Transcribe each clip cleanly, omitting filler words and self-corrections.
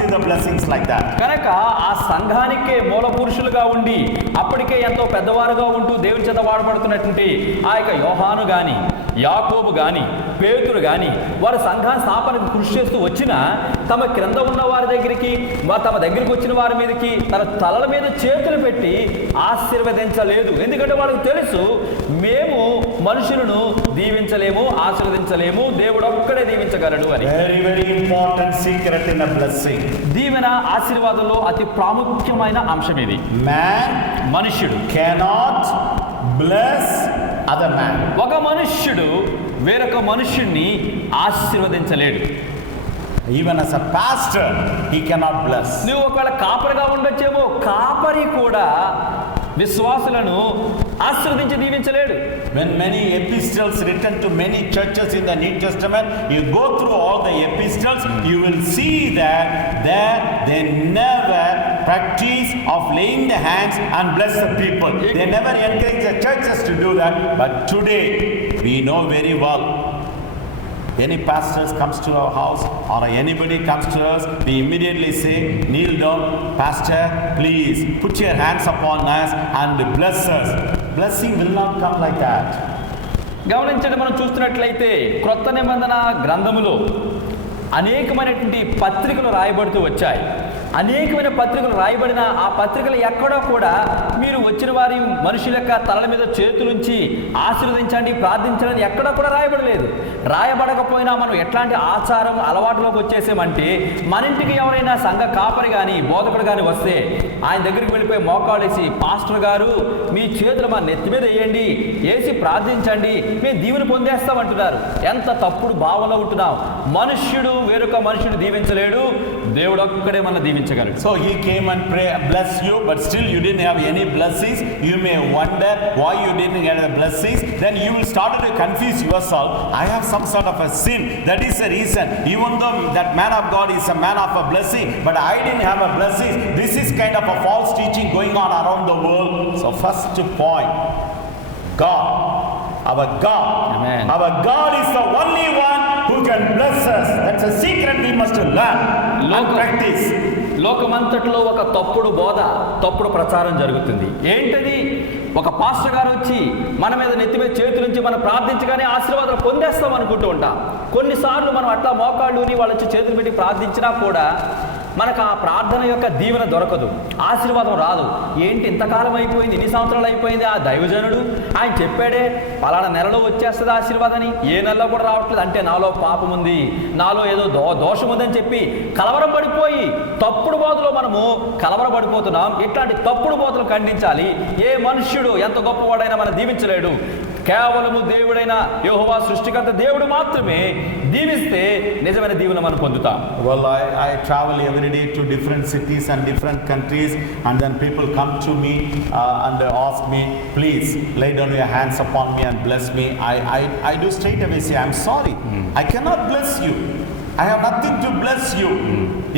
receive the blessings like that. కనుక ఆ సంఘానికే మూల పురుషులుగా ఉండి అప్పటికే ఎంతో పెద్దవారుగా ఉంటూ దేవుని చేత వాడబడుతున్నటువంటి ఆ యొక్క యోహాను గాని, యాకోబు గాని, పేతురు గాని వారు సంఘాన్ని స్థాపనకు కృషి చేస్తూ వచ్చినా తమ క్రింద ఉన్న వారి దగ్గరికి, తమ దగ్గరికి వచ్చిన వారి మీదకి తన తలల మీద చేతులు పెట్టి ఆశీర్వదించలేదు. ఎందుకంటే వాళ్ళకి తెలుసు మేము మనుషులను దీవించలేము, ఆశీర్వదించలేము, దేవుడు ఒక్కడే దీవించగలడు అని. Very, very important secret in a blessing. దీవెన ఆశీర్వాదంలో అతి ప్రాముఖ్యమైన అంశం ఇది. Man, మనుష్యుడు cannot bless other man. ఒక మనుష్యుడు వేరొక మనుష్యుణ్ణి ఆశీర్వదించలేడు. Even as a pastor, he cannot bless. నువ్వు ఒకవేళ కాపరిగా ఉండొచ్చేమో, కాపరి కూడా విశ్వాసులను ఆశీర్వదించి దీవించలేడు. When many epistles written to many churches in the New Testament, you go through all the epistles, you will see that they never practice of laying the hands and bless the people. They never encourage the churches to do that. But today, we know very well, any pastors comes to our house or anybody comes to us, we immediately say, kneel down, pastor, please put your hands upon us and bless us. Blessing will not come like that. గమనించండి, మనం చూస్తున్నట్లయితే క్రొత్త నిబంధన గ్రంథములో అనేకమైనటువంటి పత్రికలు రాయబడుతూ వచ్చాయి. అనేకమైన పత్రికలు రాయబడిన ఆ పత్రికలు ఎక్కడో కూడా మీరు వచ్చిన వారి మనుషుల యొక్క తలల మీద చేతులుంచి ఆశీర్వదించండి, ప్రార్థించండి ఎక్కడో కూడా రాయబడలేదు. రాయబడకపోయినా మనం ఎట్లాంటి ఆచారం అలవాటులోకి వచ్చేసామంటే, మన ఇంటికి ఎవరైనా సంఘ కాపరి కానీ బోధకుడు కానీ వస్తే ఆయన దగ్గరికి వెళ్ళిపోయి మోకాళ్ళేసి, పాస్టర్ గారు మీ చేతులు మా నెత్తి మీద వేయండి, వేసి ప్రార్థించండి, మేము దీవెన పొందేస్తామంటున్నారు. ఎంత తప్పుడు భావంలో ఉంటున్నాం. మనుష్యుడు వేరొక మనుషుడు దీవించలేడు, దేవుడు ఒక్కడే మన దీవించగలడు. So he came and bless you, but still you didn't have any blessings. You may wonder why you didn't get the blessings. Then you will start to confuse yourself. I have some sort of a sin. That is the reason. Even though that man of God is a man of a blessing, but I didn't have a blessing. This is kind of a false teaching going on around the world. So first point, God. Our God. Amen. Our God is the only one who can bless us. That's a secret we must learn and practice. లోకమంతట్లో ఒక తప్పుడు బోధ, తప్పుడు ప్రచారం జరుగుతుంది. ఏంటది? ఒక pastor గారు వచ్చి మన మీద నెత్తి మీద చేతులుంచి మనం ప్రార్థించగానే ఆశీర్వాదాలు పొందేస్తాం అనుకుంటూ ఉంటాం. కొన్నిసార్లు మనం అట్లా మోకాళ్ళుని వాళ్ళు వచ్చి చేతులు పెట్టి ప్రార్థించినా కూడా మనకు ఆ ప్రార్థన యొక్క దీవెన దొరకదు, ఆశీర్వాదం రాదు. ఏంటి ఇంతకాలం అయిపోయింది, ఇన్ని సంవత్సరాలు అయిపోయింది, ఆ దైవజనుడు ఆయన చెప్పాడే పలానా నెలలో వచ్చేస్తుంది ఆశీర్వాదాన్ని, ఏ నెలలో కూడా రావట్లేదు. అంటే నాలో పాపం ఉంది, నాలో ఏదో దోషం ఉందని చెప్పి కలవరం పడిపోయి తప్పుడు బోధలో మనము కలవరపడిపోతున్నాం. ఇట్లాంటి తప్పుడు బోధలు ఖండించాలి. ఏ మనుష్యుడు ఎంత గొప్పవాడైనా మనం దీవించలేడు. కేవలము దేవుడైన యెహోవా సృష్టికర్త దేవుడు మాత్రమే దీవిస్తే నిజమైన దీవెన మనం పొందుతాం. Well, I travel every day to different cities and different countries, and then people come to me and they ask me, please lay down your hands upon me and bless me. I do straight away say, I'm sorry, I cannot bless you. I have nothing to bless you.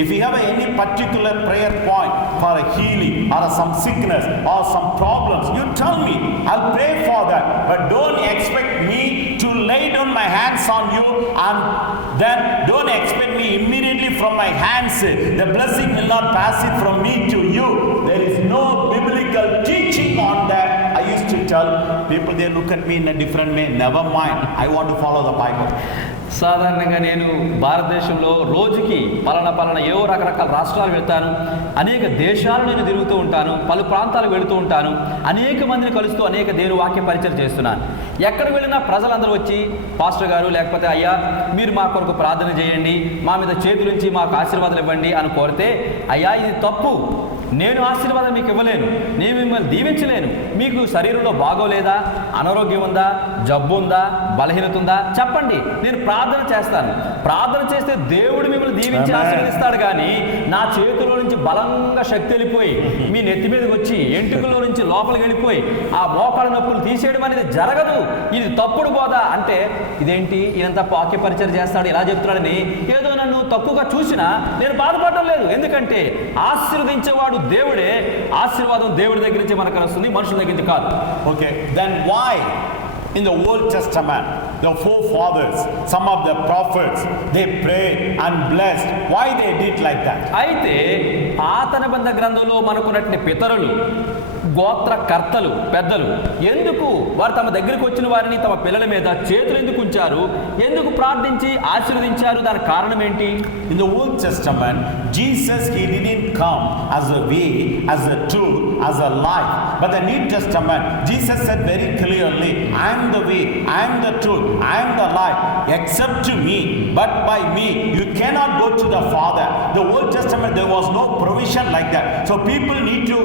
If you have any particular prayer point for a healing or some sickness or some problems, you tell me, I'll pray for that. But don't expect me to lay down my hands on you and then don't expect me immediately from my hands. The blessing will not pass it from me to you. There is no biblical teaching on that. I used to tell people, they look at me in a different way. Never mind, I want to follow the Bible. సాధారణంగా నేను భారతదేశంలో రోజుకి పలానా ఏవో రకరకాల రాష్ట్రాలు వెళ్తాను, అనేక దేశాలు నేను తిరుగుతూ ఉంటాను, పలు ప్రాంతాలకు వెళుతూ ఉంటాను, అనేక మందిని కలుస్తూ అనేక దేవుని వాక్య పరిచయం చేస్తున్నాను. ఎక్కడికి వెళ్ళినా ప్రజలందరూ వచ్చి పాస్టర్ గారు లేకపోతే అయ్యా మీరు మా కొరకు ప్రార్థన చేయండి, మా మీద చేతులుంచి మాకు ఆశీర్వాదాలు ఇవ్వండి అని కోరితే, అయ్యా ఇది తప్పు, నేను ఆశీర్వాదం మీకు ఇవ్వలేను, నేను మిమ్మల్ని దీవించలేను. మీకు శరీరంలో బాగోలేదా, అనారోగ్యం ఉందా, జబ్బు ఉందా, బలహీనత ఉందా చెప్పండి, నేను ప్రార్థన చేస్తాను. ప్రార్థన చేస్తే దేవుడు మిమ్మల్ని దీవించి ఆశీర్వదిస్తాడు. కానీ నా చేతిలో నుంచి బలంగా శక్తి వెళ్ళిపోయి మీ నెత్తి మీదకి వచ్చి ఎంటుకల్లో నుంచి లోపలికి వెళ్ళిపోయి ఆ మోకాళ్ళ నొప్పులు తీసేయడం అనేది జరగదు. ఇది తప్పుడు బోధ. అంటే ఇదేంటి ఈయనంత వాక్య పరిచయం చేస్తాడు ఇలా చెప్తున్నాడని ఏదో నన్ను తక్కువగా చూసినా నేను బాధపడడం లేదు. ఎందుకంటే ఆశీర్వదించేవాడు దేవుడే. ఆశీర్వాదం దేవుడి దగ్గర నుంచి మనకు వస్తుంది, మనుషుల దగ్గర నుంచి కాదు. Okay, then why in the Old Testament the forefathers, some of the prophets, they prayed and blessed. Why they did like that? అయితే పాత నిబంధన గ్రంథంలో మనకున్నటువంటి పితరులు, గోత్రకర్తలు, పెద్దలు ఎందుకు వారు తమ దగ్గరికి వచ్చిన వారిని తమ పిల్లల మీద చేతులు ఎందుకు ఉంచారు, ఎందుకు ప్రార్థించి ఆశీర్వదించారు? దానికి కారణం ఏంటి? In the Old Testament, Jesus, he didn't come as a way, as a truth, as a life. But the New Testament, Jesus said very clearly, I am the way, I am the truth, I am the life. Except to me, but by me, you cannot go to the Father. The Old Testament, there was no provision like that. So people need to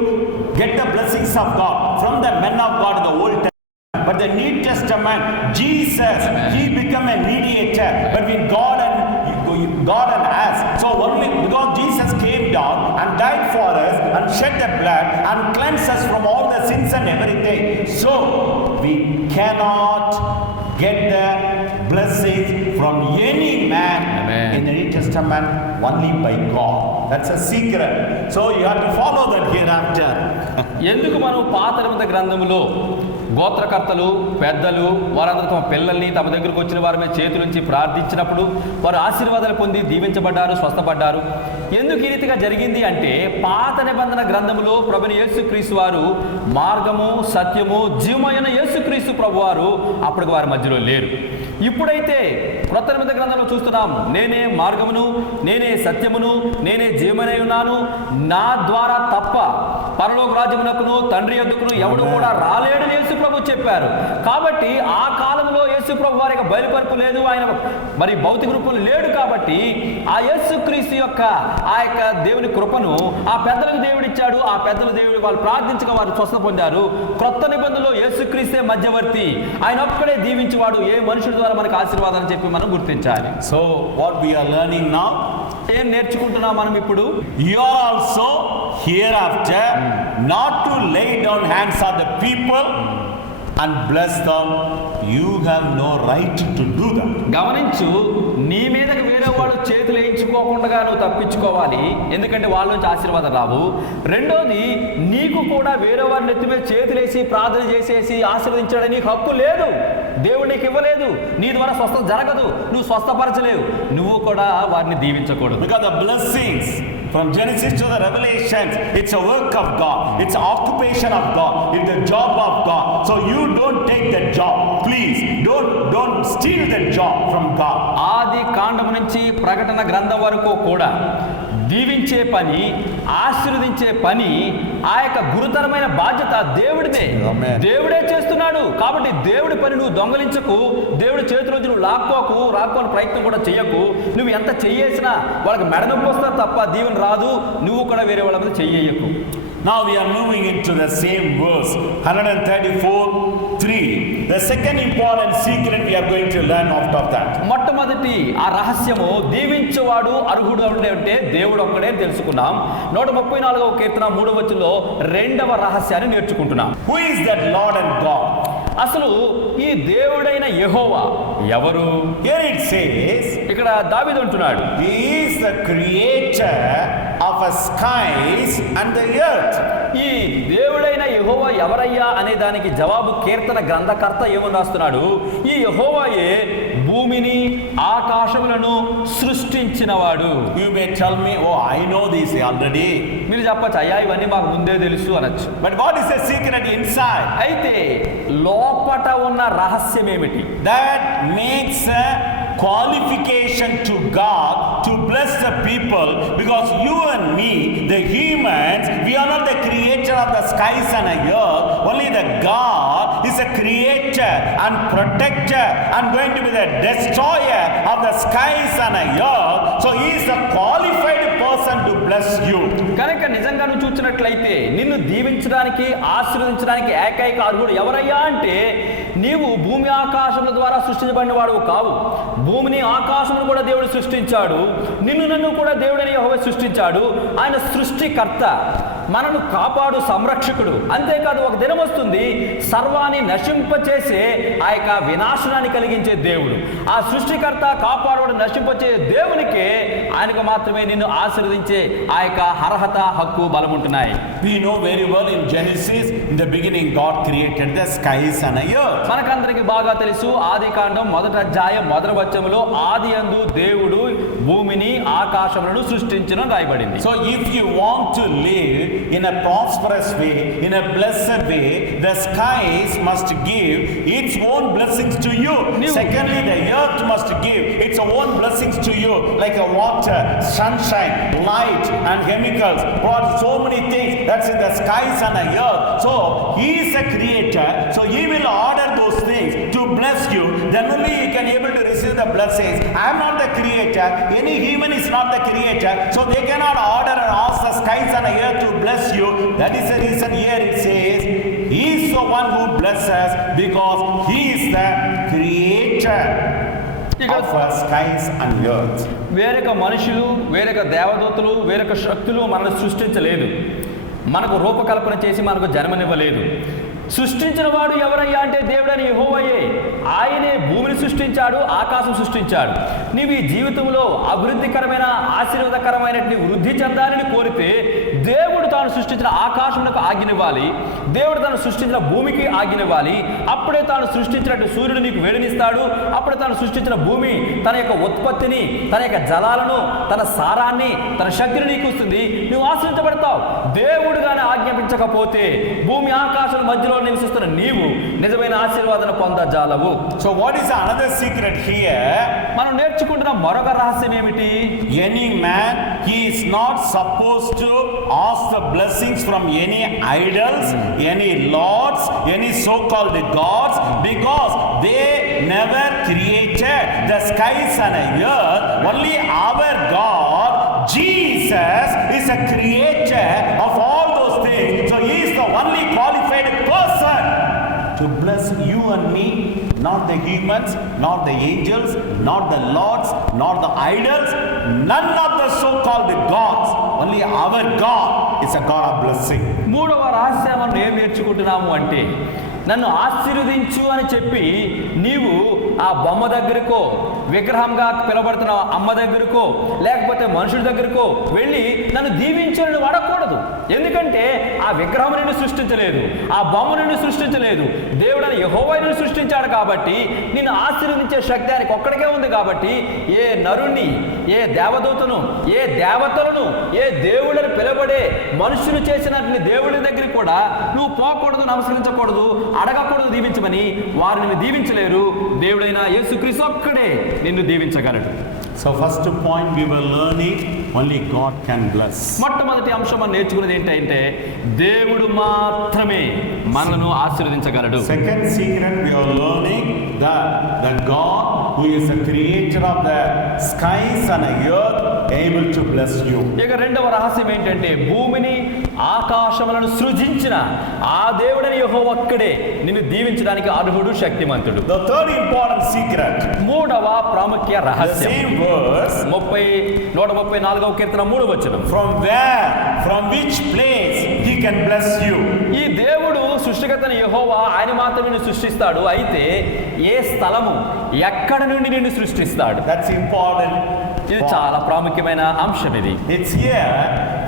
get the blessings of God from the men of God in the Old Testament. But the New Testament, Jesus, he became a mediator between God and us. So only because Jesus came down and died for us and shed the blood and cleansed us from all the sins and everything. So we cannot get the blessings from any man Amen. in the New Testament, only by God. That's a secret. So you have to follow that hereafter. ఎందుకు మనం పాత నిబంధన గ్రంథంలో గోత్రకర్తలు, పెద్దలు వారందరూ తమ పిల్లల్ని తమ దగ్గరకు వచ్చిన వారి మీద చేతులుంచి ప్రార్థించినప్పుడు వారు ఆశీర్వాదాలు పొంది దీవించబడ్డారు, స్వస్థపడ్డారు? ఎందుకు ఈ రీతిగా జరిగింది అంటే పాత నిబంధన గ్రంథంలో ప్రభువైన యేసుక్రీస్తు వారు మార్గము, సత్యము, జీవమైన యేసుక్రీస్తు ప్రభువారు అప్పటికి వారి మధ్యలో లేరు. ఇప్పుడైతే క్రొత్త నిబంధన గ్రంథంలో చూస్తున్నాం, నేనే మార్గమును, నేనే సత్యమును, నేనే జీవమై ఉన్నాను, నా ద్వారా తప్ప పరలోక రాజ్యమునకును తండ్రి యొద్దకును ఎవడు కూడా రాలేడని యేసు ప్రభు చెప్పారు. కాబట్టి ఆ కాలంలో యేసు ప్రభు వారి బయలుపరుపు లేదు, ఆయన మరి భౌతిక రూపంలో లేడు. కాబట్టి ఆ యేసుక్రీస్తు యొక్క ఆ యొక్క దేవుని కృపను ఆ పెద్దలకు దేవుడిచ్చాడు. ఆ పెద్దల దేవుడు వాళ్ళు ప్రార్థించగా వారు స్వస్థ పొందారు. క్రొత్త నిబంధనలో యేసుక్రీస్తే మధ్యవర్తి, ఆయన ఒక్కడే దీవించేవాడు, ఏ మనుషుడి ద్వారా మనకు ఆశీర్వాదం అని చెప్పి మనం గుర్తించాలి. So what we are learning now, ఏం నేర్చుకుంటున్నాం మనం ఇప్పుడు? you are also hereafter not to lay down hands on the people and bless them. You have no right to do that. గమనించు, నీ మీదకి వేరే వాడు చేతులు వేయించుకోకుండా నువ్వు తప్పించుకోవాలి, ఎందుకంటే వాళ్ళ నుంచి ఆశీర్వాదం రావు. రెండోది, నీకు కూడా వేరే వారిని ఎత్తి మీద చేతులేసి ప్రార్థన చేసేసి ఆశీర్వదించడానికి నీకు హక్కు లేదు. దేవుడు నీకు ఇవ్వలేదు, నీ ద్వారా స్వస్థత జరగదు, నువ్వు స్వస్థపరచలేవు, నువ్వు కూడా వారిని దీవించకూడదు. Because the blessings from Genesis to the Revelations, it's a work of God, it's an occupation of God, it's a job of God. So you don't take that job, please don't steal that job from God. ఆది కాండము నుంచి ప్రకటన గ్రంథం వరకు కూడా దీవించే పని, ఆశీర్వదించే పని, ఆ యొక్క గురుతరమైన బాధ్యత దేవుడిదే. Amen. దేవుడే చేస్తున్నాడు. కాబట్టి దేవుడి పని నువ్వు దొంగలించకు, దేవుడి చేతిలోంచి నువ్వు రాక్కోని ప్రయత్నం కూడా చెయ్యకు. నువ్వు ఎంత చెయ్యేసినా వాళ్ళకి మెడ నొప్పి వస్తారు తప్ప దీవెన రాదు. నువ్వు కూడా వేరే వాళ్ళ మీద చెయ్యకు. Now we are moving into the same verse, 134:3. The second important secret we are going to learn out of that. మొట్టమొదటి ఆ రహస్యము, దీవించేవాడు అర్హుడు అంటే దేవుడు ఒక్కడే తెలుసుకున్నాం. 134వ కీర్తన 3వ వచనంలో రెండవ రహస్యాన్ని నేర్చుకుంటున్నాం. Who is that Lord and God? అసలు ఈ దేవుడైన యెహోవా ఎవరు? Here it says, ఇక్కడ దావీదు అంటున్నాడు, He is the creator of the skies and the earth. ఈ దేవుడైన యెహోవా ఎవరయ్యా అనే దానికి జవాబు కీర్తన గ్రంథకర్త ఏమని రాస్తున్నాడు? ఈ యెహోవాయే భూమిని, ఆకాశములను సృష్టించినవాడు. You may tell me, oh, I know this already. మీరు చెప్పచ్చు, అయ్యా ఇవన్నీ మాకు ముందే తెలుసు అనొచ్చు. But what is the secret inside? అయితే లోపట ఉన్న రహస్యం ఏమిటి? That makes a qualification to God to bless the people, because you and me, the humans, we are not the creator of the skies and the earth. Only the God is a creator and protector and going to be the destroyer of the skies and the earth. So he is a qualified person to bless you. కనుక నిజంగా నువ్వు చూసినట్లయితే నిన్ను దీవించడానికి, ఆశీర్వదించడానికి ఏకైక అర్హుడు ఎవరయ్యా అంటే నీవు భూమి ఆకాశముల ద్వారా సృష్టించబడిన వాడు కావు. భూమిని, ఆకాశమును కూడా దేవుడు సృష్టించాడు. నిన్ను నన్ను కూడా దేవుడని యెహోవా సృష్టించాడు. ఆయన సృష్టికర్త. మనను కాపాడు సంరక్షకుడు. అంతేకాదు ఒక దినం వస్తుంది సర్వాన్ని నశింపచేసే ఆ యొక్క వినాశనాన్ని కలిగించే దేవుడు. ఆ సృష్టికర్త కాపాడు నశింపచే దేవునికే ఆయనకు మాత్రమే నిన్ను ఆశీర్వదించే ఆ యొక్క అర్హత, హక్కు, బలం ఉంటున్నాయి. We know very well in Genesis, in the beginning God created the skies and the earth. మనకందరికి బాగా తెలుసు ఆదికాండం 1వ అధ్యాయం 1వ వచనములో ఆదియందు దేవుడు భూమిని ఆకాశములను సృష్టించును రాయబడింది. So if you want to live in a prosperous way, in a blessed way, the skies must give its own blessings to you. Secondly, the earth must give its own blessings to you, like a water, sunshine, light and chemicals. God, so many things that's in the skies and the earth. So he is a creator, so he will order those things to bless you. Then only you can able to receive the blessings. I am not the creator, any human is not the creator, so they cannot order and ask the skies and the earth to bless you. That is the reason here it says he is the one who blesses, because he is the creator of skies and earth. వేరొక మనుషులు, వేరొక దేవదూతలు, వేరొక శక్తులు మనల్ని సృష్టించలేదు. మనకు రూపకల్పన చేసి మనకు జన్మనివ్వలేదు. సృష్టించిన వాడు ఎవరయ్యా అంటే దేవుడని యెహోవాయే. ఆయనే భూమిని సృష్టించాడు, ఆకాశం సృష్టించాడు. నీవు ఈ జీవితంలో అభివృద్ధికరమైన ఆశీర్వాదకరమైనటువంటి వృద్ధి చెందాలని కోరితే దేవుడు తాను సృష్టించిన ఆకాశమునకు ఆజ్ఞనివ్వాలి, దేవుడు తాను సృష్టించిన భూమికి ఆజ్ఞనివ్వాలి. అప్పుడే తాను సృష్టించినట్టు సూర్యుడు నీకు వేడినిస్తాడు. అప్పుడే తాను సృష్టించిన భూమి తన యొక్క ఉత్పత్తిని, తన యొక్క జలాలను, తన సారాన్ని, తన శక్తిని నీకు ఇస్తుంది. నువ్వు ఆశ్రయించబడతావు. దేవుడుగానే ఆజ్ఞాపించకపోతే భూమి ఆకాశం మధ్యలో నివసిస్తున్న నీవు నిజమైన ఆశీర్వాదం పొందజాలవు. So what is another secret here? మనం నేర్చుకుంటున్న మరొక రహస్యం ఏమిటి? Any man, he is not supposed to ask the blessings from any idols, any lords, any so-called gods, because they never created the skies and the earth. Only our God, Jesus, is a creator of all those things. So he is the only qualified person to bless you and me, not the humans, not the angels, not the lords, not the idols, none of the so-called gods. Only our God is a God of blessing. మూడవ రహస్యం మనం ఏం నేర్చుకుంటున్నాము అంటే, నన్ను ఆశీర్వదించు అని చెప్పి నీవు ఆ బొమ్మ దగ్గరకో, విగ్రహంగా పిలబడుతున్న అమ్మ దగ్గరకో, లేకపోతే మనుషుల దగ్గరకో వెళ్ళి నన్ను దీవించు అని వాడకూడదు. ఎందుకంటే ఆ విగ్రహం నిన్ను సృష్టించలేదు, ఆ బొమ్మ నిన్ను సృష్టించలేదు. దేవుడని యెహోవా నిన్ను సృష్టించాడు కాబట్టి నిన్ను ఆశీర్వదించే శక్తి ఆయనకు ఒక్కడికే ఉంది. కాబట్టి ఏ నరుణ్ణి, ఏ దేవదూతను, ఏ దేవతలను, ఏ దేవుళ్ళని పిలబడే మనుషులు చేసినటువంటి దేవుడి దగ్గరికి కూడా నువ్వు పోకూడదు, నమస్కరించకూడదు, అడగకూడదు దీవించమని. వారు నిన్ను దీవించలేరు. దేవుడైన యేసుక్రీస్తు ఒక్కడే నిన్ను దీవించగలడు. So first point we were learning, only God can bless. మొట్టమొదటి అంశం మనం నేర్చుకున్నది ఏంటంటే దేవుడు మాత్రమే మనలను ఆశీర్వదించగలడు. Second secret we are learning, the God who is the creator of the skies and the earth able to bless you. ఇక రెండవ రహస్యం ఏంటంటే భూమిని ఆకాశములను సృజించిన ఆ దేవుడని యెహోవా ఒక్కడే నిన్ను దీవించడానికి అర్హుడు, శక్తిమంతుడు. The third important secret, మూడవ ప్రాముఖ్య the రహస్యం, same verse, 134వ కీర్తన 3వ వచనం. from which place he can bless you. ఈ దేవుడు సృష్టికర్తని యెహోవా ఆయన మాత్రమే నిన్ను సృష్టిస్తాడు. అయితే ఏ స్థలము, ఎక్కడ నుండి నిన్ను సృష్టిస్తాడు? That's important. ఇది చాలా ప్రాముఖ్యమైన అంశం. ఇది It's here,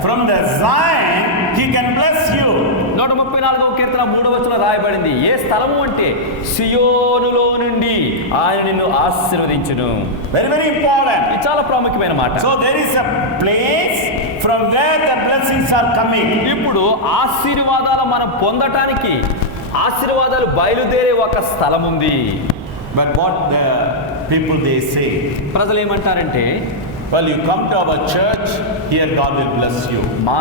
from the Zion he can bless you. 134వ కీర్తన 3వ వచనం రాయబడింది. ఏ స్థలము అంటే సియోనులో నుండి ఆయన నిన్ను ఆశీర్వదించును. Very, very important. ఇది చాలా ప్రాముఖ్యమైన మాట. So there is a place from where the blessings are coming. ఇప్పుడు ఆశీర్వాదాలు మనం పొందటానికి, ఆశీర్వాదాలు బయలుదేరే ఒక స్థలం ఉంది. But what the people they say, ప్రజలు ఏమంటారంటే, well, you come to our church, here God will bless you. మా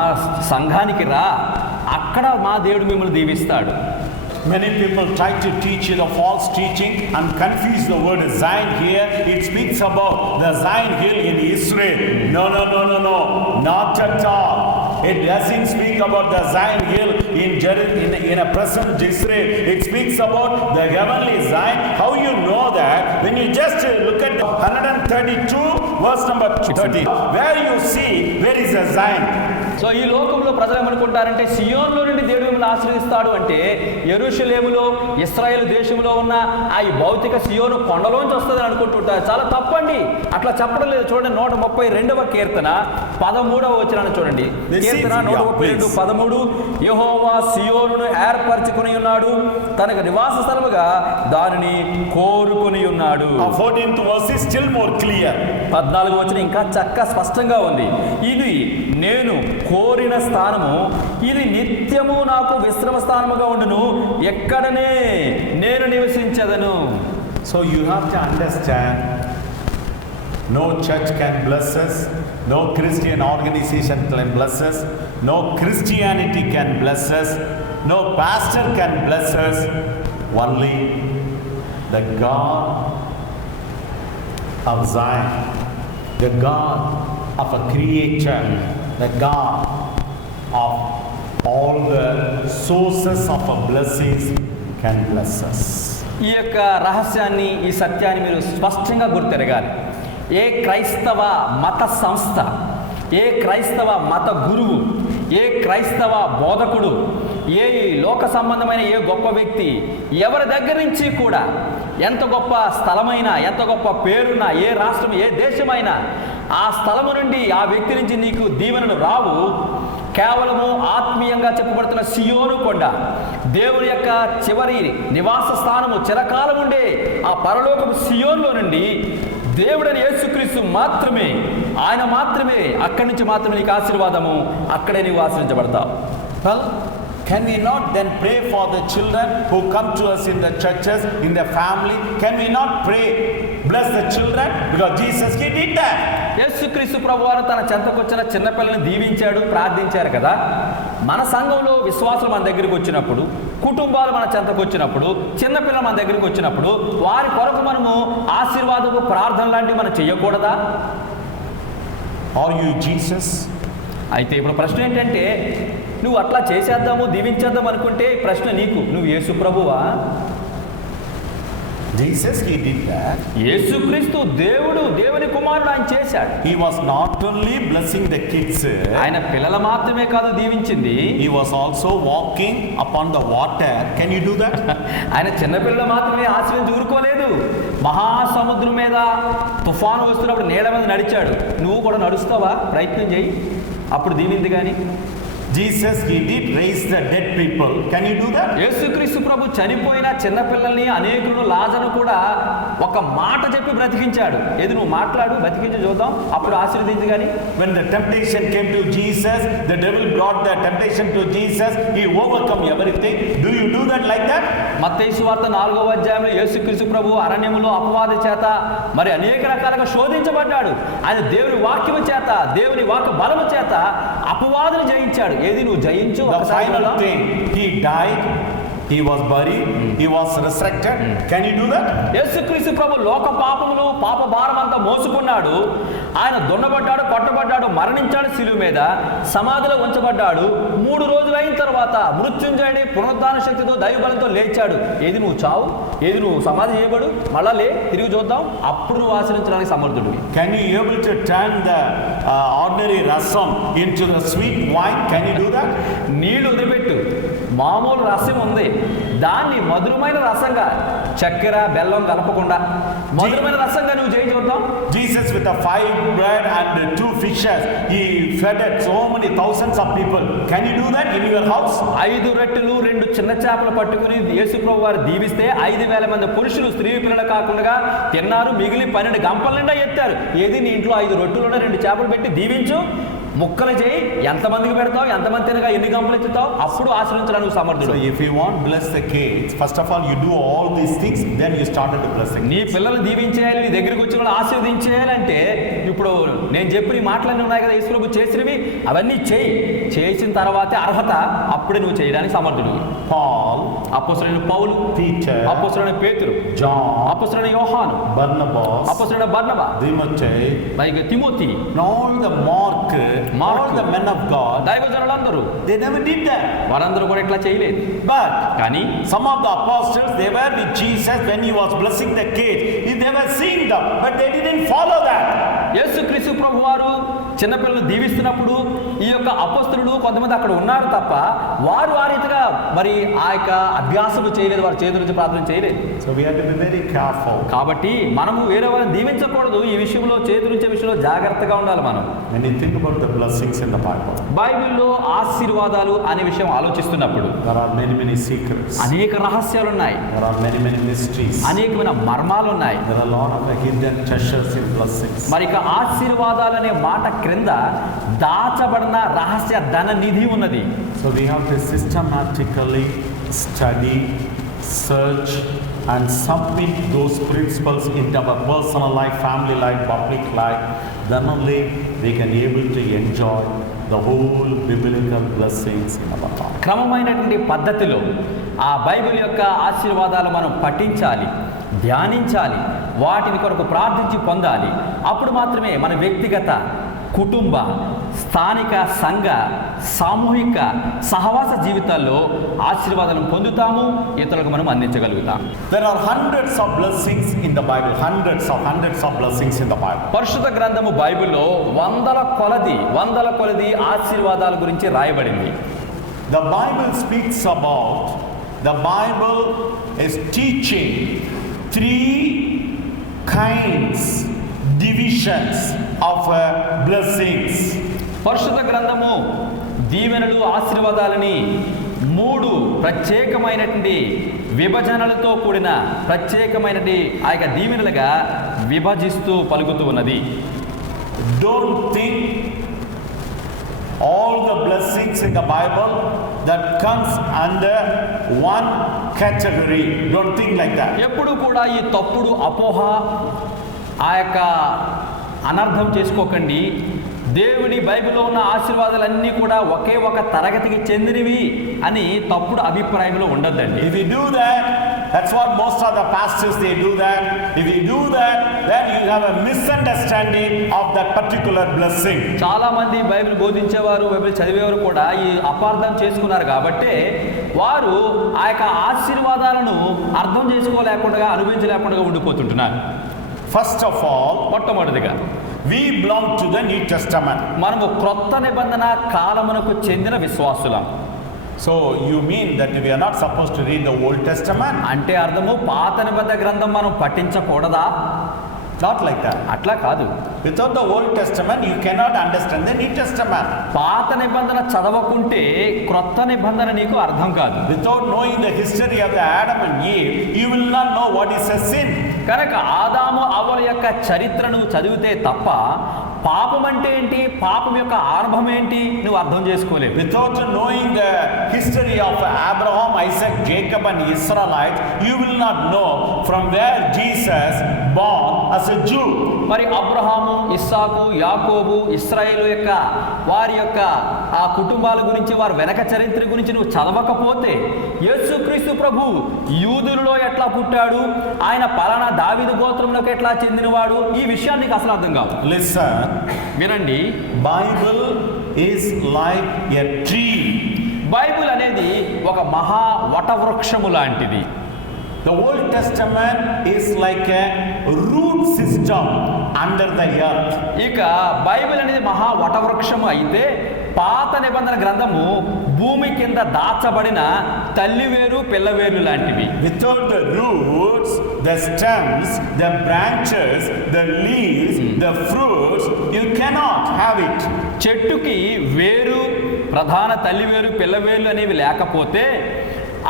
సంఘానికి రా, అక్కడ మా దేవుడు మిమ్మల్ని దీవిస్తాడు. Many people try to teach you the false teaching and confuse the word Zion here. It speaks about the Zion hill in Israel. No, not at all. It doesn't speak about the Zion hill in a present Israel. It speaks about the heavenly Zion. How you know that? When you just look at 132 verse number 30, where you see where is the Zion? So ఈ లోకంలో ప్రజలు ఏమనుకుంటారంటే సియోన్లో నుండి దేవుడు మిమ్మల్ని ఆశ్రయిస్తాడు అంటే యెరూషలేములో ఇశ్రాయేలు దేశంలో ఉన్న ఆ ఈ భౌతిక సియోను కొండలోంచి వస్తుందని అనుకుంటుంటారు. చాలా తప్పండి, అట్లా చెప్పడం లేదు. చూడండి 132వ కీర్తన 13వ వచనాన్ని చూడండి. కీర్తన 132:13 యెహోవా సియోనును ఏర్పరచుకుని ఉన్నాడు, తనకు నివాస స్థలముగా దానిని కోరుకుని ఉన్నాడు. 14th verse is still more clear. 14వ వచనం ఇంకా చక్కగా స్పష్టంగా ఉంది. ఇది నేను కోరిన స్థానము, ఇది నిత్యము నాకు విశ్రమ స్థానముగా ఉండును, ఎక్కడనే నేను నివసించదను. So you have to understand, no church can bless us, no Christian organization can bless us, no Christianity can bless us, no pastor can bless us, only the God of Zion, the God of a creator, the God of all the sources of our blessings can bless us. ఈ యొక్క రహస్యాన్ని, ఈ సత్యాన్ని మీరు స్పష్టంగా గుర్తెరగాలి. ఏ క్రైస్తవ మత సంస్థ, ఏ క్రైస్తవ మత గురువు, ఏ క్రైస్తవ బోధకుడు, ఏ లోక సంబంధమైన ఏ గొప్ప వ్యక్తి ఎవరి దగ్గర నుంచి కూడా ఎంత గొప్ప స్థలమైనా, ఎంత గొప్ప పేరున్నా, ఏ రాష్ట్రం, ఏ దేశమైనా ఆ స్థలము నుండి, ఆ వ్యక్తి నుంచి నీకు దీవెనలు రావు. కేవలము ఆత్మీయంగా చెప్పబడుతున్న సియోను కొండ, దేవుని యొక్క చివరి నివాస స్థానము, చిరకాలం ఉండే ఆ పరలోకపు సియోన్లో నుండి దేవుడని యేసుక్రీస్తు మాత్రమే, ఆయన మాత్రమే, అక్కడి నుంచి మాత్రమే నీకు ఆశీర్వాదము, అక్కడే నీవు ఆశ్రయించబడతావు. Well, can we not then pray for the children who come to us in the churches, in the family? Can we not pray, bless the children? Because Jesus, He did that. యేసుక్రీస్తు ప్రభువారు తన చెంతకొచ్చిన చిన్నపిల్లల్ని దీవించాడు, ప్రార్థించారు కదా. మన సంఘంలో విశ్వాసులు మన దగ్గరికి వచ్చినప్పుడు, కుటుంబాలు మన చెంతకు వచ్చినప్పుడు, చిన్నపిల్లలు మన దగ్గరికి వచ్చినప్పుడు వారి కొరకు మనము ఆశీర్వాదపు ప్రార్థన లాంటివి మనం చేయకూడదా? Are you Jesus? అయితే ఇప్పుడు ప్రశ్న ఏంటంటే, నువ్వు అట్లా చేసేద్దాము, దీవించేద్దాం అనుకుంటే ప్రశ్న నీకు, నువ్వు యేసు ప్రభువా? Jesus, He did that. యేసుక్రీస్తు దేవుడు, దేవుని కుమారుడు, ఆయన చేశాడు. He was not only blessing the kids, ఆయన పిల్లలు మాత్రమే కాదు దీవించింది, He was also walking upon the water. Can you do that? ఆయన చిన్నపిల్లలు మాత్రమే ఆశ్రయించి ఊరుకోలేదు. మహాసముద్రం మీద తుఫాను వస్తున్నప్పుడు నీళ్ళ మీద నడిచాడు. నువ్వు కూడా నడుస్తావా? ప్రయత్నం చేయి, అప్పుడు దీవింది. కానీ Jesus, He did raise the dead people. Can you do that? యేసుక్రీస్తు ప్రభు చనిపోయిన చిన్నపిల్లల్ని, అనేకులను, లాజను కూడా ఒక మాట చెప్పి బ్రతికించాడు. ఏది నువ్వు మాట్లాడు, బ్రతికించి చూద్దాం, అప్పుడు ఆశీర్వదించు. కానీ When the temptation came to Jesus, the devil brought the temptation to Jesus. He overcome everything. Do you do that like that? మత్తయి సువార్త 4వ అధ్యాయంలో యేసుక్రీస్తు ప్రభు అరణ్యములో అపవాది చేత మరి అనేక రకాలుగా శోధించబడ్డాడు. ఆయన దేవుని వాక్యము చేత, దేవుని వాక్య బలము చేత అపవాదుని జయించాడు. ఏది నువ్వు జయించు. The final thing, He died, He was buried, He was resurrected. Can you do that? యేసుక్రీస్తు ప్రభు లోక పాపములు, పాప భారం అంతా మోసుకున్నాడు. ఆయన దున్నబడ్డాడు, కొట్టబడ్డాడు, మరణించాడు, శిలువ మీద సమాధిలో ఉంచబడ్డాడు. 3 రోజులు అయిన తర్వాత మృత్యుంజయుడి పునరుద్ధాన శక్తితో, దైవబలంతో లేచాడు. ఏది నువ్వు చావు, ఏది నువ్వు సమాధి చేయబడు, మళ్ళా లే, తిరిగి చూద్దాం, అప్పుడు నువ్వు ఆశ్రయించడానికి సమర్థుడు. Can you able to turn the ordinary rasam into the sweet wine? Can you do that? నీళ్లు వదిలిపెట్టు, మామూలు రసం ఉంది, దాన్ని మధురమైన రసంగా, చక్కెర బెల్లం కలపకుండా మధురమైన రసంగా నువ్వు చేయి చూద్దాం. Jesus with the 5 bread and 2 fishes, He fed so many thousands of people. Can you do that in your house? 5 రొట్టెలు 2 చిన్న చేపలు పట్టుకుని యేసు ప్రభు వారు దీవిస్తే 5,000 మంది పురుషులు, స్త్రీ పిల్లలు కాకుండా తిన్నారు. మిగిలి 12 గంపల నిండా ఎత్తారు. ఏది నీ ఇంట్లో 5 రొట్టెలు 2 చేపలు పెట్టి దీవించు, ముక్కలు చేయి, ఎంతమందికి పెడతావు, ఎంతమంది తినగా ఎన్ని గంపలు ఎత్తుతావు, అప్పుడు ఆశ్రయించడానికి సమర్థుడు. So if you want to bless the kids, first of all you do all these things, then you started to bless the kids. నీ పిల్లలు దీవించేయాలి, నీ దగ్గరికి వచ్చిన వాళ్ళు ఆశీర్వదించేయాలంటే ఇప్పుడు నేను చెప్పిన ఈ మాటలన్నీ ఉన్నాయి కదా, యేసు ప్రభు చేసినవి అవన్నీ చేయి. చేసిన తర్వాతే అర్హత, అప్పుడే నువ్వు చేయడానికి సమర్థుడు. Paul, అపోస్తలుడైన పౌలు, Peter, అపోస్తలుడైన పేతురు, John, అపోస్తలుడైన యోహాను, Barnabas, అపోస్తలుడైన బర్నబా, Timothy, పైగా Timothy, and all the Mark, all the men of God, దైవజనులందరూ they never did that. వారందరూ కూడా ఇట్లా చేయలేదు. But కానీ some of the apostles, they were with Jesus when He was blessing the kids. They were seeing them, but they didn't follow that. యేసుక్రీస్తు ప్రభు వారు చిన్నపిల్లలు దీవిస్తున్నప్పుడు ఈ యొక్క అపొస్తలులు కొంతమంది అక్కడ ఉన్నారు తప్ప వారు ఆ రీతిగా మరి ఆ యొక్క అభ్యాసము చేయలేదు, వారు చేతుల నుంచి ప్రార్థన చేయలేదు. So we have to be very careful. కాబట్టి మనము వేరే వారిని దీవించకూడదు. ఈ విషయంలో చేతులుంచే విషయంలో జాగ్రత్తగా ఉండాలి. మనం When you think about the blessings in the Bible, బైబిల్లో ఆశీర్వాదాలు అనే విషయం ఆలోచిస్తున్నప్పుడు there are many secrets. అనేక రహస్యాలు ఉన్నాయి, There are many mysteries. అనేకమైన మర్మాలు ఉన్నాయి. There are a lot of hidden treasures in blessings. మరి ఇక ఆశీర్వాదాలు అనే మాట క్రింద దాచబడిన రహస్య ధన నిధి ఉన్నది. So we have to systematically study, search and submit those principles into our personal life, family life, public life. Then only we can able to enjoy the whole biblical blessings in our life. క్రమమైనటువంటి పద్ధతిలో ఆ Bible యొక్క ఆశీర్వాదాలు మనం పఠించాలి, ధ్యానించాలి, వాటిని కొరకు ప్రార్థించి పొందాలి. అప్పుడు మాత్రమే మన వ్యక్తిగత, కుటుంబ, స్థానిక, సంఘ, సామూహిక సహవాస జీవితాల్లో ఆశీర్వాదాలను పొందుతాము, ఇతరులకు మనం అందించగలుగుతాం. There are hundreds of blessings in the Bible, hundreds of blessings in the Bible. పరిశుద్ధ గ్రంథము బైబిల్లో వందల కొలది ఆశీర్వాదాల గురించి రాయబడింది. The Bible speaks about, the Bible is teaching three kinds, divisions of blessings. పరిశుద్ధ గ్రంథము దీవెనలు, ఆశీర్వాదాలని మూడు ప్రత్యేకమైనటువంటి విభజనలతో కూడిన ప్రత్యేకమైనటువంటి ఆ యొక్క దీవెనలుగా విభజిస్తూ పలుకుతూ ఉన్నది. Don't think all the blessings in the Bible that comes under one category. Don't think like that. ఎప్పుడు కూడా ఈ తప్పుడు అపోహ, ఆ యొక్క అనర్థం చేసుకోకండి. దేవుని బైబిల్లో ఉన్న ఆశీర్వాదాలన్నీ కూడా ఒకే ఒక తరగతికి చెందినవి అని తప్పుడు అభిప్రాయంలో ఉండొద్దండి. If you do that, that's what most of the pastors they do that. If you do that, then you have a misunderstanding of that particular blessing. చాలా మంది బైబిల్ బోధించేవారు, బైబిల్ చదివేవారు కూడా ఈ అపార్థం చేసుకున్నారు కాబట్టి వారు ఆ యొక్క ఆశీర్వాదాలను అర్థం చేసుకోలేకుండా, అనుభవించలేకుండా ఉండిపోతుంటున్నారు. First of all, మొట్టమొదటిగా we belong to the New Testament. మనము క్రొత్త నిబంధన కాలమునకు చెందిన విశ్వాసులం. So you mean that we are not supposed to read the Old Testament? అంటే అర్థము పాత నిబంధన గ్రంథం మనం పఠించకూడదా? Not like that. అట్లా కాదు. Without the Old Testament, you cannot understand the New Testament. పాత నిబంధన చదవకుంటే క్రొత్త నిబంధన నీకు అర్థం కాదు. Without knowing the history of the Adam and Eve, you will not know what is a sin. కనుక ఆదాము అవ్వల యొక్క చరిత్రను చదివితే తప్ప పాపం అంటే ఏంటి, పాపం యొక్క ఆరంభం ఏంటి నువ్వు అర్థం చేసుకోలేవు. Without knowing the history of Abraham, Isaac, Jacob and Israelites, you will not know from where Jesus born as a Jew. మరి అబ్రహాము, ఇస్సాకు, యాకోబు, ఇశ్రాయేలు యొక్క వారి యొక్క ఆ కుటుంబాల గురించి, వారి వెనక చరిత్ర గురించి నువ్వు చదవకపోతే యేసుక్రీస్తు ప్రభు యూదులలో ఎట్లా పుట్టాడు, ఆయన పలానా దావీదు గోత్రంలోకి ఎట్లా చెందినవాడు, ఈ విషయాన్ని నీకు అసలు అర్థం కాదు. Listen, వినండి, Bible is like a tree. Bible అనేది ఒక మహా వటవృక్షము లాంటిది. The Old Testament is like a root system under the earth. ఇక బైబిల్ అనేది మహా వటవృక్షము అయితే పాత నిబంధన గ్రంథము భూమి కింద దాచబడిన తల్లివేరు, పిల్లవేరు లాంటివి. Without the roots, the stems, the branches, the leaves, the fruits, you cannot have it. చెట్టుకి వేరు, ప్రధాన తల్లివేరు, పిల్లవేరు అనేవి లేకపోతే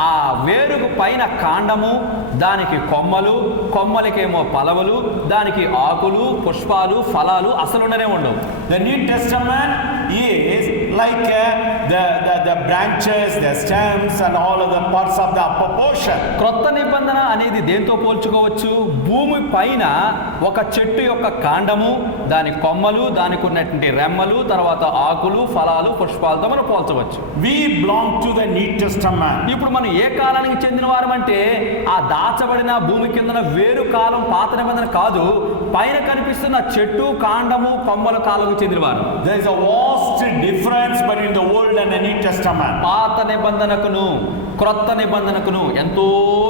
ఆ వేరుకు పైన కాండము, దానికి కొమ్మలు, కొమ్మలకేమో పలవలు, దానికి ఆకులు, పుష్పాలు, ఫలాలు అసలుండనే ఉండవు. The New Testament is like the branches, the stems and all of the parts of the upper portion. క్రొత్త నిబంధన అనేది దేంతో పోల్చుకోవచ్చు? భూమి పైన ఒక చెట్టు యొక్క కాండము, దాని కొమ్మలు, దానికి ఉన్నటువంటి రెమ్మలు, తర్వాత ఆకులు, ఫలాలు, పుష్పాలతో మనం పోల్చవచ్చు. We belong to the New Testament. ఇప్పుడు మనం ఏ కాలానికి చెందిన వారమంటే ఆ దాచబడిన భూమి కింద వేరు కాలం పాత నిబంధన కాదు, పైన కనిపిస్తున్న చెట్టు, కాండము, కొమ్మల కాలంకు చెందిన వారు. There is a vast difference between the Old and the New Testament. పాత నిబంధనకును క్రొత్త నిబంధనకును ఎంతో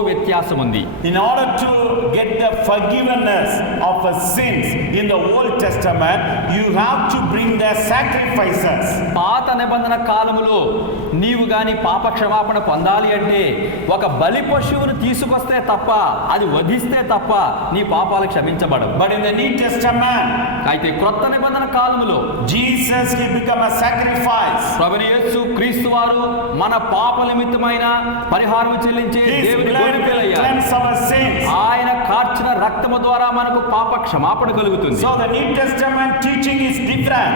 వ్యత్యాసం ఉంది. In order to get the forgiveness of sins in the Old Testament, you have to bring the sacrifices. పాత నిబంధన కాలములో నీవు గాని పాప క్షమాపణ పొందాలి అంటే ఒక బలి పశువును తీసుకొస్తే తప్ప, అది వధిస్తే తప్ప నీ పాపాలు క్షమించబడవు. But in the New Testament, అయితే క్రొత్త నిబంధన కాలములో Jesus, he become a sacrifice. ప్రభువైన యేసు క్రీస్తు వారు మన పాప నిమిత్తమైన పరిహారం చెల్లించే His దేవుని blood will గొర్రెపిల్లయ్యారు. cleanse our sins. ఆయన కార్చిన రక్తము ద్వారా మనకు పాప క్షమాపణ కలుగుతుంది. So the New Testament teaching is different.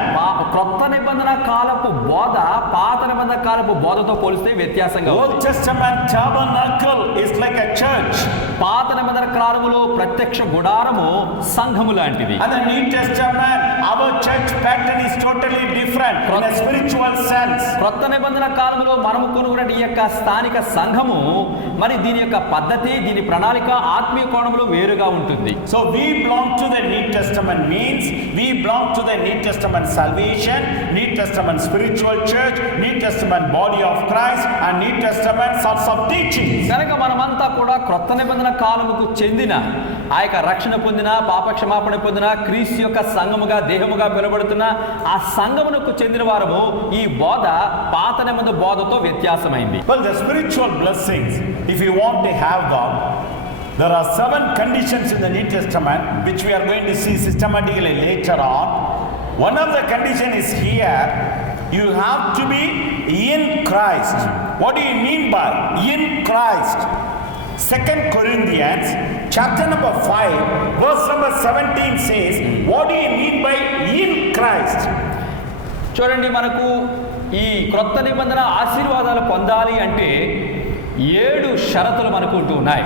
క్రొత్త నిబంధన కాలపు బోధ పాత నిబంధన కాలపు బోధతో పోలిస్తే వ్యత్యాసంగా ఉంది. Old Testament tabernacle is like a church. పాత నిబంధన కాలములో ప్రత్యక్ష గుడారము సంఘము లాంటిది. And the New Testament, our church pattern is totally different in a spiritual sense. క్రొత్త నిబంధన కాలంలో మనము కొనుగోలు ఈ యొక్క స్థానిక సంఘము మరి దీని యొక్క పద్ధతి, దీని ప్రణాళిక ఆత్మీయ కోణంలో వేరుగా ఉంటుంది. So we belong to the New Testament means we belong to the New Testament salvation, New Testament spiritual church, New Testament body of Christ and New Testament sorts of teachings. కనుక మనమంతా కూడా క్రొత్త నిబంధన కాలముకు చెందిన ఆ యొక్క రక్షణ పొందిన పాప క్షమాపణ పొందిన క్రీస్తు యొక్క సంఘముగా దేహముగా పిలువబడుతున్న ఆ సంఘమునకు చెందిన వారము. ఈ బోధ పాత నిబంధన బోధతో వ్యత్యాసమైంది. Well, the spiritual blessings, if you want to have them, there are 7 conditions in the New Testament which we are going to see systematically later on. One of the condition is here, you have to be in Christ. What do you mean by in Christ? 2 Corinthians chapter number 5 verse number 17 says, what do you mean by in Christ? చూడండి, మనకు ఈ క్రొత్త నిబంధన ఆశీర్వాదాలు పొందాలి అంటే 7 షరతులు మనకు ఉంటూ ఉన్నాయి.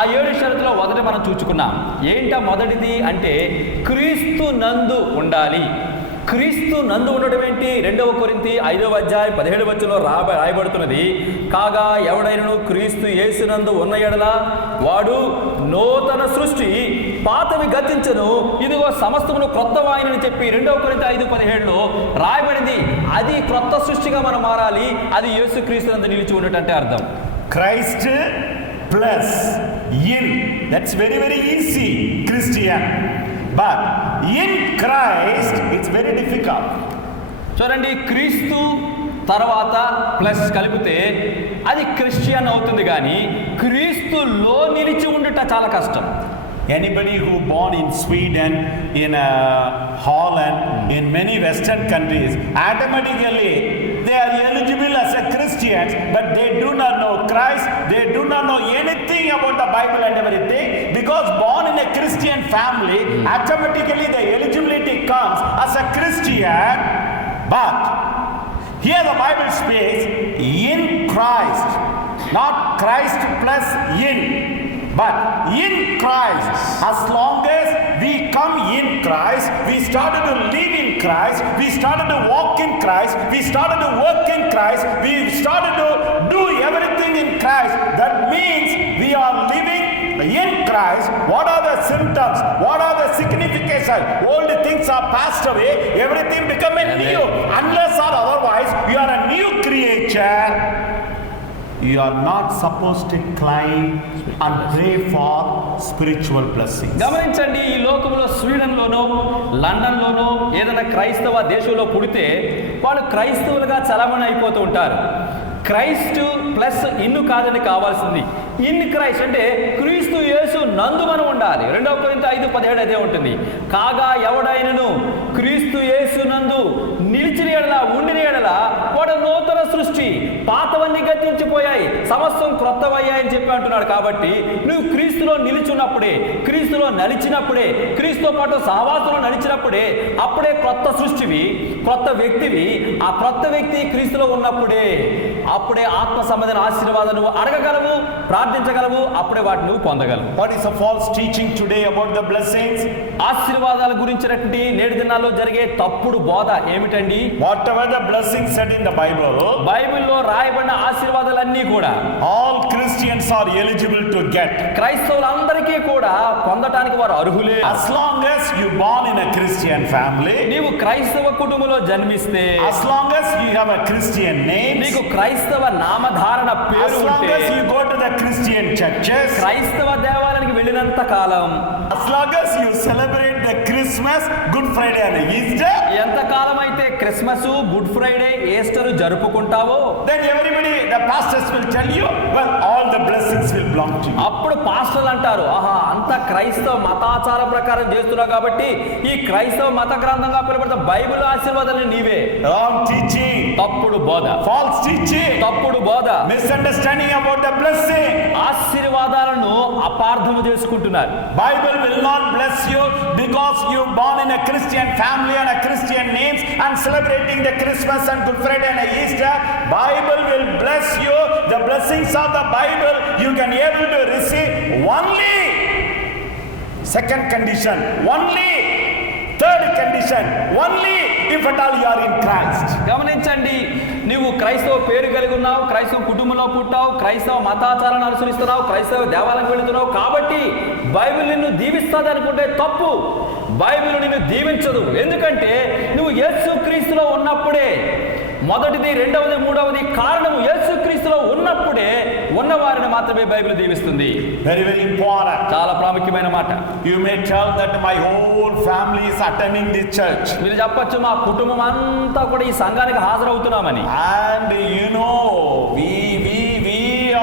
ఆ 7 షరతులో మొదట మనం చూచుకున్నాం. ఏంటా మొదటిది అంటే క్రీస్తు నందు ఉండాలి. క్రీస్తు నందు ఉండడం ఏంటి? 2 కొరింథీ 5వ అధ్యాయం 17వ వచనంలో రాయబడుతున్నది, కాగా ఎవడైనను క్రీస్తు యేసునందు ఉన్న ఎడల వాడు నూతన సృష్టి, పాతవి గతించను, ఇదిగో సమస్తమును క్రొత్తవాయనని చెప్పి 2 కొరింథీ 5:17లో రాయబడింది. అది క్రొత్త సృష్టిగా మనం మారాలి. అది యేసు క్రీస్తు నందు నిలిచి ఉండటంటే అర్థం. Christ plus in, that's very very easy Christian, but in Christ it's very difficult. చూడండి, క్రీస్తు తర్వాత ప్లస్ కలిపితే అది క్రిస్టియన్ అవుతుంది, కానీ క్రీస్తులో నిలిచి ఉండట చాలా కష్టం. Anybody who born in Sweden, in Holland, in many Western countries, automatically they are eligible as a Christians, but they do not know Christ, they do not know anything about the Bible and everything. Because born in a Christian family, automatically the eligibility comes as a Christian. But here the Bible speaks in Christ, not Christ plus in, but in Christ. As long as we come in Christ, we started to live in Christ, we started to walk in Christ, we started to work in Christ, we started to do everything in Christ. That means we are living in Christ. What are the symptoms? What are the significations? Old things are passed away, everything becoming new. Unless or otherwise, you are a new creature. You are not supposed to climb and pray for spiritual blessings. గమనించండి, ఈ లోకంలో స్వీడన్లోనో లండన్లోనో ఏదైనా క్రైస్తవ దేశంలో పుడితే వాళ్ళు క్రైస్తవులుగా చలామణి అయిపోతూ ఉంటారు. క్రైస్ట్ ప్లస్ ఇన్ను కాదని కావాల్సింది. ఇన్ క్రైస్ట్ అంటే క్రీస్తు యేసు నందు మనం ఉండాలి. 2 కొరింథీ 5:17 అదే ఉంటుంది. కాగా ఎవడైనను క్రీస్తు యేసు నందు నిలిచిన ఎడల ఉండిన ఎడల వాడు నూతన సృష్టి, పాతవన్నీ గతించిపోయాయి, సమస్తం క్రొత్తవయ్యాయని చెప్పి అంటున్నాడు. కాబట్టి నువ్వు క్రీస్తులో నిలిచున్నప్పుడే, క్రీస్తులో నలిచినప్పుడే, క్రీస్తుతో పాటు సహవాసంలో నలిచినప్పుడే అప్పుడే క్రొత్త సృష్టివి, క్రొత్త వ్యక్తివి. ఆ క్రొత్త వ్యక్తి క్రీస్తులో ఉన్నప్పుడే అప్పుడే ఆత్మ సంబంధమైన ఆశీర్వాదాలు నువ్వు అడగగలవు, ప్రార్థించగలవు, అప్పుడే వాటిని నువ్వు పొందగలవు. What is the false teaching today about the blessings? ఆశీర్వాదాల గురించినటువంటి నేటి దినాల్లో జరిగే తప్పుడు బోధ ఏమిటండి? Whatever the blessings said in the Bible, బైబిల్లో రాయబడిన ఆశీర్వాదాలన్నీ కూడా all Christians are eligible to get. క్రైస్తవులందరికీ కూడా పొందటానికి వారు అర్హులే. As long as you born in a Christian family, నీవు క్రైస్తవ కుటుంబంలో జన్మిస్తే, as long as you have a Christian name, నీకు క్రైస్తవ నామధారణ as పేరు long ఉంటే, as you go to the Christian churches, క్రైస్తవ దేవాలయానికి వెళ్ళినంత కాలం, as long as you celebrate the Christmas, Good Friday and Easter, ఎంత కాలం అయితే క్రిస్మస్, గుడ్ ఫ్రైడే, ఈస్టర్ జరుపుకుంటావో, then everybody, the pastors will tell you, well, all the blessings will belong to you. అప్పుడు పాస్టర్లు అంటారు, ఆహా అంత క్రైస్తవ మతాచార ప్రకారం చేస్తున్నావు కాబట్టి ఈ క్రైస్తవ మత గ్రంథంగా పిలువబడిన బైబిల్ ఆశీర్వాదాలు నీవే. Wrong teaching, తప్పుడు బోధ, false teaching, తప్పుడు బోధ, misunderstanding about the blessing. ఆశీర్వాదాలను అపార్థము చేసుకుంటున్నారు. Bible will not bless you because you born in a Christian family and a Christian names and celebrating the Christmas and Good Friday and Easter. Bible will bless you. The blessings of the Bible you can able to receive only. Second condition, only. Third condition, only if at all you are in Christ. గమనించండి, నీవు క్రైస్తవ పేరు కలిగి ఉన్నావు, క్రైస్తవ కుటుంబంలో పుట్టావు, క్రైస్తవ మతాచారాన్ని అనుసరిస్తున్నావు, క్రైస్తవ దేవాలయానికి వెళుతున్నావు కాబట్టి బైబిల్ నిన్ను దీవిస్తుంది అనుకుంటే తప్పు. బైబిల్ నిన్ను దీవించదు. ఎందుకంటే నువ్వు యేసుక్రీస్తులో ఉన్నప్పుడే, మొదటిది, రెండవది, మూడవది కారణము యేసుక్రీస్తులో ఉన్నప్పుడే ఉన్నవారిని మాత్రమే బైబిల్ దీవిస్తుంది. Very, very important. చాలా ప్రాముఖ్యమైన మాట. You may tell that my whole family is attending this church. మీరు చెప్పొచ్చు, మా కుటుంబం అంతా కూడా ఈ సంఘానికి హాజరవుతున్నామని. And you know, we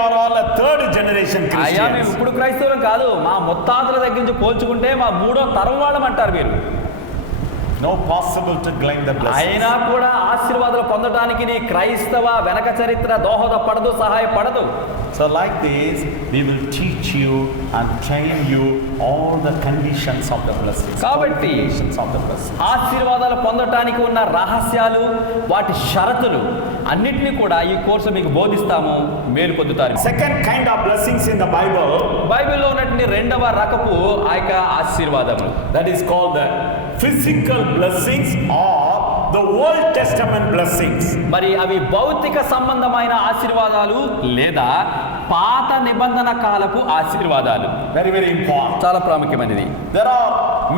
are all a third generation అయ్యా మేము Christians. ఇప్పుడు క్రైస్తవులం కాదు, మా ముత్తాతల దగ్గర నుంచి పోల్చుకుంటే మా మూడో తరం వాళ్ళం అంటారు మీరు. No possible to claim the blessings. అయినా కూడా ఆశీర్వాదాలు పొందడానికి నీ క్రైస్తవ వెనక చరిత్ర దోహదపడదు, సహాయపడదు. So like this, we will teach you and train you all the conditions of the blessings. కాబట్టి Conditions of the blessings. ఆశీర్వాదాలు పొందటానికి ఉన్న రహస్యాలు, వాటి షరతులు అన్నిటినీ కూడా ఈ కోర్సు మీకు బోధిస్తాము, మేలు పొందుతారు. Second kind of blessings in the Bible, బైబిల్లో ఉన్నటువంటి రెండవ రకపు ఆ యొక్క ఆశీర్వాదములు, that is called the physical blessings or the Old Testament blessings. మరి అవి భౌతిక సంబంధమైన ఆశీర్వాదాలు లేదా పాత నిబంధన కాలపు ఆశీర్వాదాలు. Very, very important. చాలా ప్రాముఖ్యమైనది. There are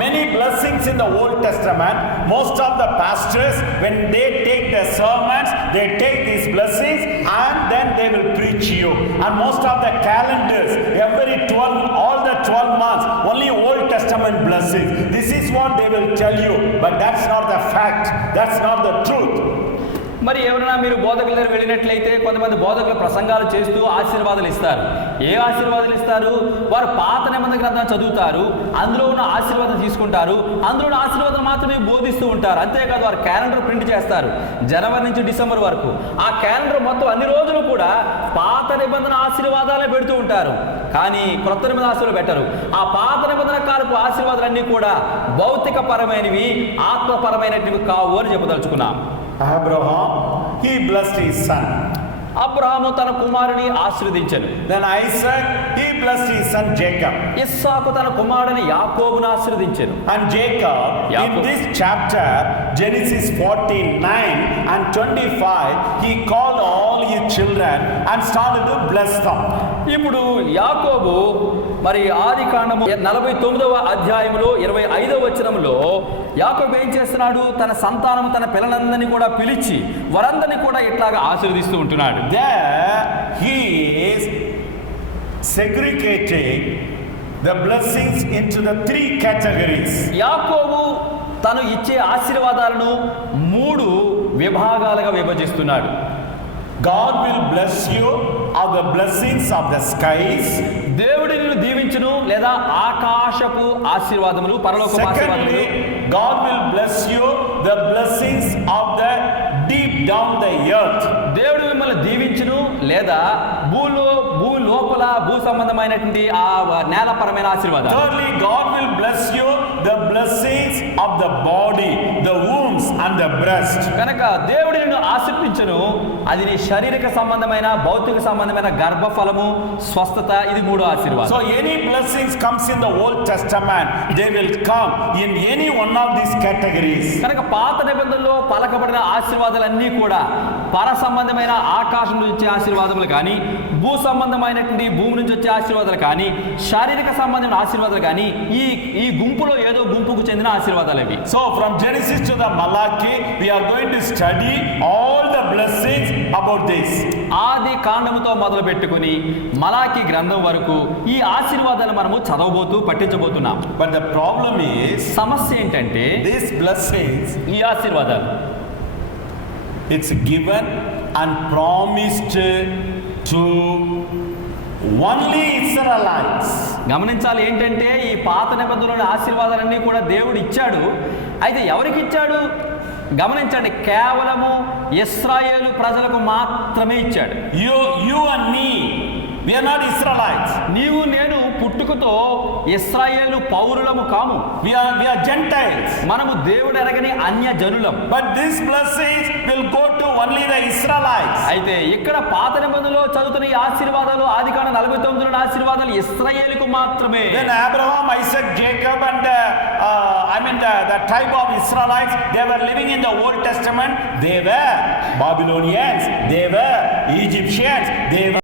many blessings in the Old Testament. Most of the pastors, when they take their sermons, they take these blessings and then they will preach you. And most of the calendars, every 12, all the 12 months, only Old Testament blessings. This is what they will tell you, but that's not the fact. That's not the truth. మరి ఎవరైనా మీరు బోధకుల దగ్గర వెళ్ళినట్లయితే కొంతమంది బోధకులు ప్రసంగాలు చేస్తూ ఆశీర్వాదాలు ఇస్తారు. ఏ ఆశీర్వాదాలు ఇస్తారు? వారు పాత నిబంధన గ్రంథాన్ని చదువుతారు, అందులో ఉన్న ఆశీర్వాదం తీసుకుంటారు, అందులో ఉన్న ఆశీర్వాదం మాత్రమే బోధిస్తూ ఉంటారు. అంతేకాదు వారు క్యాలెండర్ ప్రింట్ చేస్తారు జనవరి నుంచి డిసెంబర్ వరకు. ఆ క్యాలెండర్ మొత్తం అన్ని రోజులు కూడా పాత నిబంధన ఆశీర్వాదాలే పెడుతూ ఉంటారు, కానీ క్రొత్త నిబంధన ఆశీర్వాదాలు పెట్టరు. ఆ పాత నిబంధన కాలపు ఆశీర్వాదాలన్నీ కూడా భౌతిక పరమైనవి, ఆత్మపరమైనవి కావు అని చెప్పదలుచుకున్నాం. Abraham, he blessed his son. Abraham తన కుమారుని ఆశీర్వదించెను. Then Isaac, he blessed his son Jacob. ఇస్సాకు తన కుమారుని యాకోబును ఆశీర్వదించెను. And Jacob, in Jacob. this chapter, Genesis 14:9 and 25, he called all his children and started to bless them. ఇప్పుడు యాకోబు మరి ఆది కాండము 49వ అధ్యాయంలో 25వ వచనంలో యాకోబు ఏం చేస్తున్నాడు? తన సంతానము, తన పిల్లలందరినీ కూడా పిలిచి వారందరినీ కూడా ఇట్లాగా ఆశీర్వదిస్తూ ఉంటున్నాడు. There he is segregating the blessings into the three categories. యాకోబు తను ఇచ్చే ఆశీర్వాదాలను 3 విభాగాలుగా విభజిస్తున్నాడు. God will bless you of the blessings of the skies. దేవుడు నిన్ను దీవించును లేదా ఆకాశపు ఆశీర్వాదములు, పరలోకపు ఆశీర్వాదములు. Secondly, God will bless you the blessings of the deep down the earth. దేవుడు మిమ్మల్ని దీవించును లేదా భూ లోపల భూ సంబంధమైనటువంటి ఆ నేలపరమైన ఆశీర్వాదాలు. Thirdly, God will bless you the blessings of the body, the wombs and the breast. కనుక దేవుడు నిన్ను ఆశీర్వదించును, అది నీ శారీరక సంబంధమైన, భౌతిక సంబంధమైన గర్భఫలము, స్వస్థత, ఇది 3వ ఆశీర్వాదం. So any blessings comes in the Old Testament, they will come in any one of these categories. కనుక పాత నిబంధనలో పలకబడిన ఆశీర్వాదాలన్నీ కూడా పర సంబంధమైన ఆకాశం నుంచి వచ్చే ఆశీర్వాదములు కానీ, భూ సంబంధమైనటువంటి భూమి నుంచి వచ్చే ఆశీర్వాదాలు కానీ, శారీరక సంబంధమైన ఆశీర్వాదాలు కానీ, ఈ గుంపులో ఏదో గుంపుకు చెందిన ఆశీర్వాదాలు అవి. So from Genesis to the Malachi, we are going to study all the Genesis. ఆది కాండముతో మొదలు పెట్టుకుని మలాకి గ్రంథం వరకు ఈ ఆశీర్వాదాలు మనము చదవబోతూ పట్టించబోతున్నాం. But the problem is, సమస్య ఏంటంటే these blessings, ఈ ఆశీర్వాదాలు it's given and promised to only Israelites. గమనించాలి ఏంటంటే ఈ పాత నిబంధనలోని ఆశీర్వాదాలన్నీ కూడా దేవుడు ఇచ్చాడు. అయితే ఎవరికి ఇచ్చాడు? గమనించండి, కేవలము ఇశ్రాయేలు ప్రజలకు మాత్రమే ఇచ్చాడు. You and me, we are not Israelites. నీవు నేను పుట్టుకతో ఇశ్రాయేలు పౌరులము కాము. We are Gentiles. మనము దేవుడు ఎరగని అన్య జనులం. But these blessings will go to only the Israelites. అయితే ఇక్కడ పాత నిబంధనలో చదువుతున్న ఈ ఆశీర్వాదాలు ఆదికాండ 49 ఆశీర్వాదాలు ఇశ్రాయేలుకు మాత్రమే. When Abraham, Isaac, Jacob and the tribe of Israelites, they were living in the Old Testament, they were Babylonians, they were Egyptians, they were